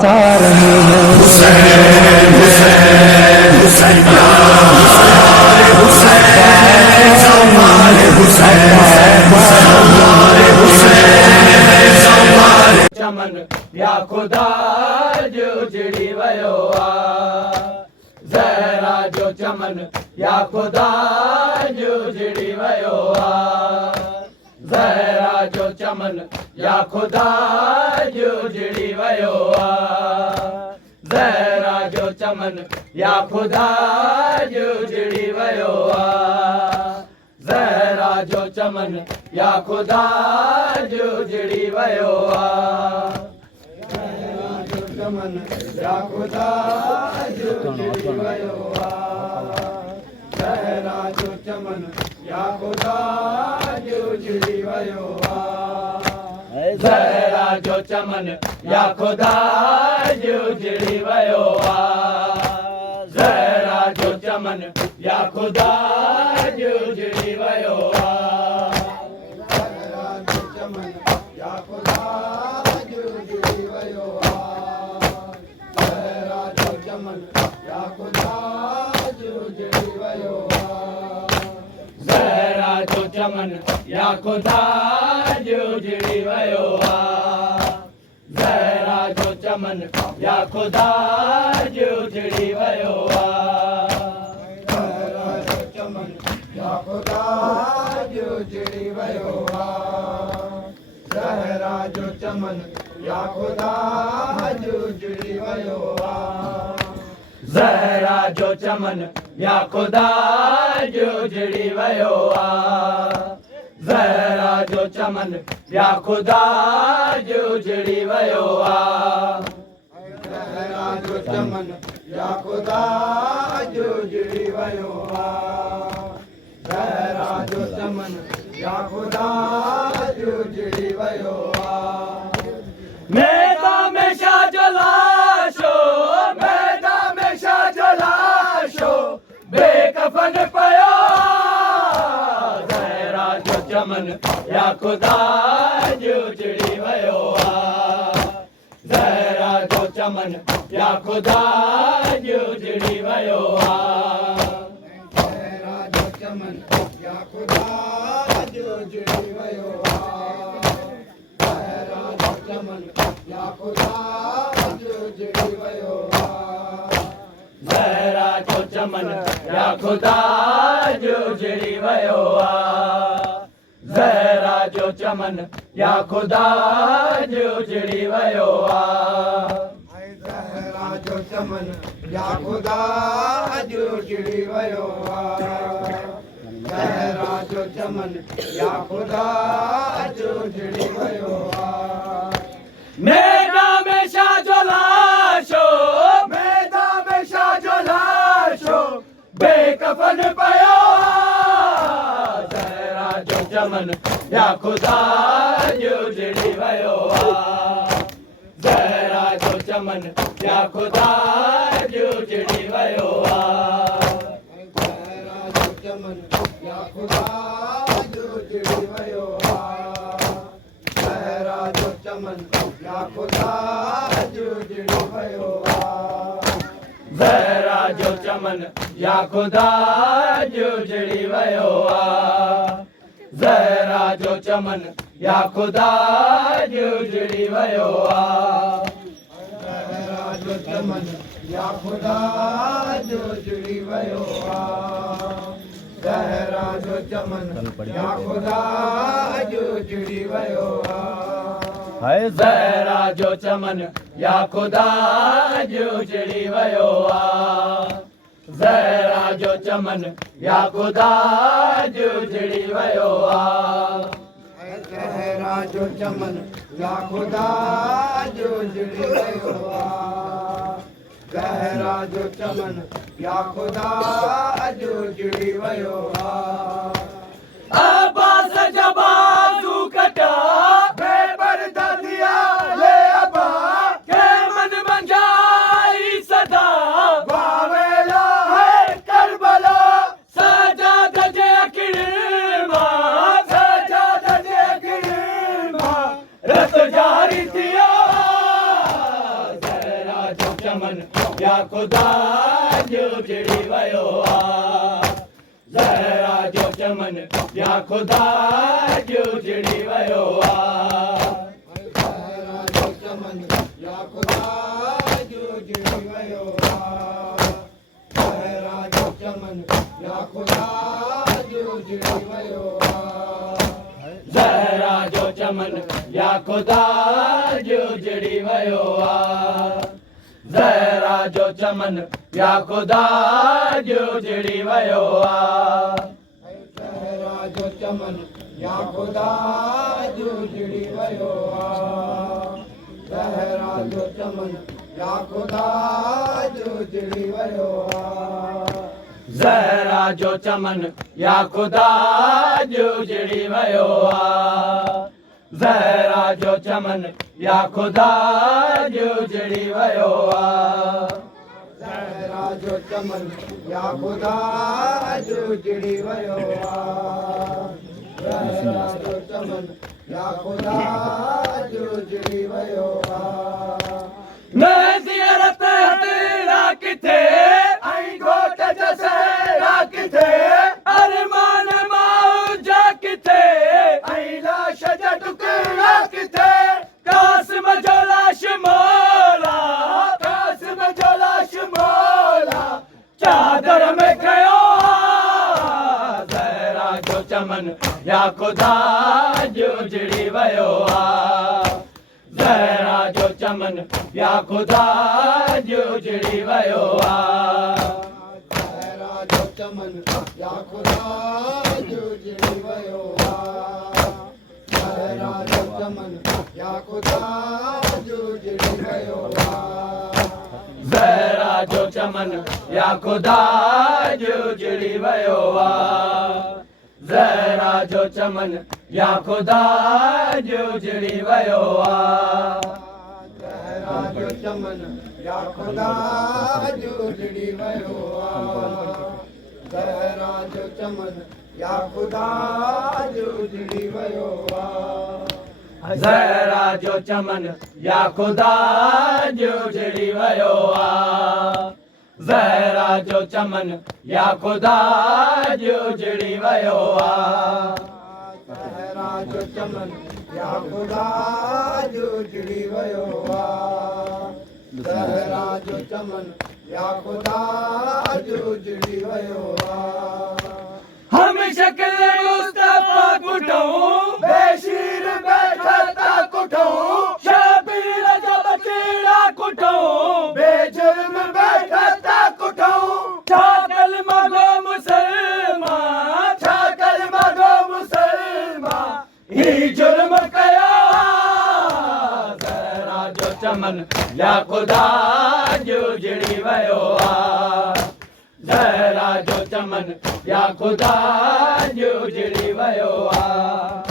रहे हैं हुसैन हुसैन हुसैन चमन या खुदा जो उजड़ी वयो ज़हरा जो चमन या खुदा जो उजड़ी वयो ज़हरा जो चमन या खुदा जो उजड़ी वयो ज़हरा जो चमन या खुदा जो उजड़ी वयो ज़हरा जो चमन या खुदा जो उजड़ी वयो ज़हरा जो चमन या खुदा जो उजड़ी वयो ज़हरा जो चमन या खुदा जो उजड़ी वयो ज़हरा जो चमन या खुदा जो उजड़ी वयो ज़हरा जो चमन या खुदा जो उजड़ी वयो ज़हरा जो चमन या खुदा जो उजड़ी वयो ज़हरा जो चमन या खुदा जो उजड़ी वयो ज़हरा जो चमन या खुदा जो उजड़ी वयो ज़हरा जो चमन या खुदा जो उजड़ी वयो ज़हरा जो चमन या खुदा जो उजड़ी वयो ज़हरा जो चमन या खुदा जो उजड़ी वयो ज़हरा जो चमन या खुदा जो उजड़ी वयो ज़हरा जो चमन या खुदा जो उजड़ी वयो ज़हरा जो चमन या खुदा जो उजड़ी वयो ज़हरा जो चमन या खुदा जो उजड़ी वयो मैदान में शाह जलाशो मैदान में शाह जलाशो बेकफन पयो ज़हरा जो चमन या खुदा जो उजड़ी वयो ज़हरा जो चमन या खुदा जो उजड़ी वयो ज़हरा जो चमन या खुदा जो उजड़ी वयो ज़हरा जो चमन या खुदा जो उजड़ी वयो ज़हरा जो चमन या खुदा जो उजड़ी वयो ज़हरा जो चमन या खुदा जो उजड़ी वयो ज़हरा जो चमन या खुदा जो उजड़ी वयो ज़हरा जो चमन या खुदा जो उजड़ी वयो मैदान में शाह जो लाशो मैदान में शाह जो लाशो बेकफन पयो ज़हरा जो चमन या खुदा जो उजड़ी वयो ज़हरा जो चमन या खुदा जो उजड़ी वयो ज़हरा जो चमन या खुदा जो उजड़ी वयो ज़हरा जो चमन या खुदा जो उजड़ी वयो ज़हरा जो चमन या खुदा जो उजड़ी वयो ज़हरा जो चमन या खुदा जो उजड़ी वयो ज़हरा जो चमन या खुदा जो उजड़ी वयो ज़हरा जो चमन या खुदा जो उजड़ी वयो ज़हरा जो चमन या खुदा जो उजड़ी वयो ज़हरा जो चमन या खुदा जो उजड़ी वयो ज़हरा जो चमन या खुदा जो उजड़ी वयो ज़हरा जो चमन या खुदा जो उजड़ी वयो अब्बास जबाजू कटा बेपर्दा दिया ले अबा के मन मंजाई सदा वावेला है करबला सजाद जे किरमा सजाद जे किरमा रत जारी दिया जो चमन या खुदा जो उजड़ी वियो आहे ज़हरा जो चमन या खुदा जो उजड़ी वियो आहे ज़हरा जो चमन या खुदा जो उजड़ी वियो आहे ज़हरा जो चमन या खुदा जो उजड़ी वियो आहे ज़हरा जो चमन या खुदा जो उजड़ी वियो आहे ज़हरा जो चमन या खुदा जो उजड़ी वियो आहे ज़हरा जो चमन या खुदा जो उजड़ी वियो आहे ज़हरा जो चमन या खुदा जो उजड़ी वियो आहे ज़हरा जो चमन या खुदा जो उजड़ी वियो आहे ज़हरा जो चमन या खुदा जो उजड़ी वियो आहे ज़हरा जो चमन या खुदा जो उजड़ी वियो आहे ज़हरा जो चमन या खुदा जो उजड़ी वियो आहे नज़ीरत हथड़ा किथे ऐं घोट जा सहरा किथे अरमान मौजा किथे ऐं लाश जा टुकड़ा किथे कासिम जो लाश मौला कासिम जो लाश मौला चादर में खयो आहे ज़हरा जो चमन या खुदा जो उजड़ी वियो आहे ज़हरा जो चमन या खुदा जो उजड़ी वियो आहे ज़हरा जो चमन या खुदा जो उजड़ी वियो आहे ज़हरा जो चमन या खुदा जो उजड़ी वियो आहे ज़हरा जो चमन या खुदा जो उजड़ी वियो आहे ज़हरा जो चमन या खुदा जो उजड़ी वियो आहे ज़हरा जो चमन या खुदा जो उजड़ी वियो आहे ज़हरा जो चमन या खुदा जो उजड़ी वियो आहे ज़हरा जो चमन या खुदा जो उजड़ी वियो आहे ज़हरा जो चमन या खुदा जो उजड़ी वियो आहे ज़हरा जो चमन या खुदा जो उजड़ी वियो आहे ज़हरा जो चमन या खुदा जो उजड़ी वियो आहे हम शक्ल मुस्तफा कुठूं बेशीर बैठता कुठूं शबीर जो बचड़ा कुठूं बेजुर्म बैठता कुठूं छाकल मगो मुसलमान छाकल मगो मुसलमान ही जुर्म कयो ज़हरा जो चमन या खुदा जो उजड़ी वियो आहे ज़हरा जो चमन या खुदा जो उजड़ी वियो आहे